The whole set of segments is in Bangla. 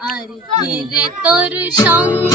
আর কি রে তোর সঙ্গ?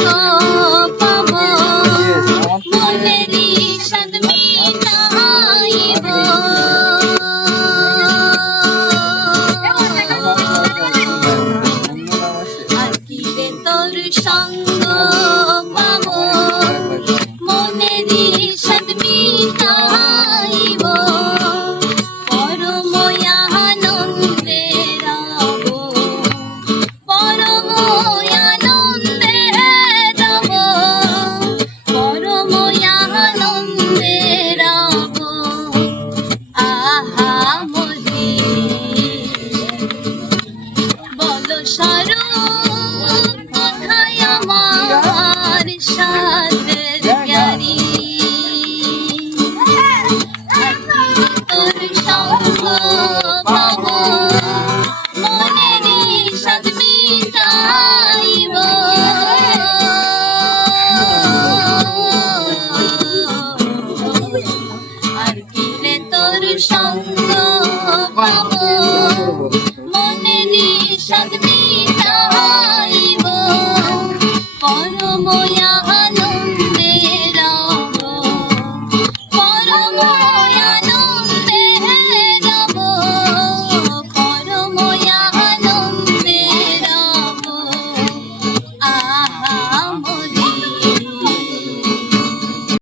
সঙ্গ পাব। মনে সাদ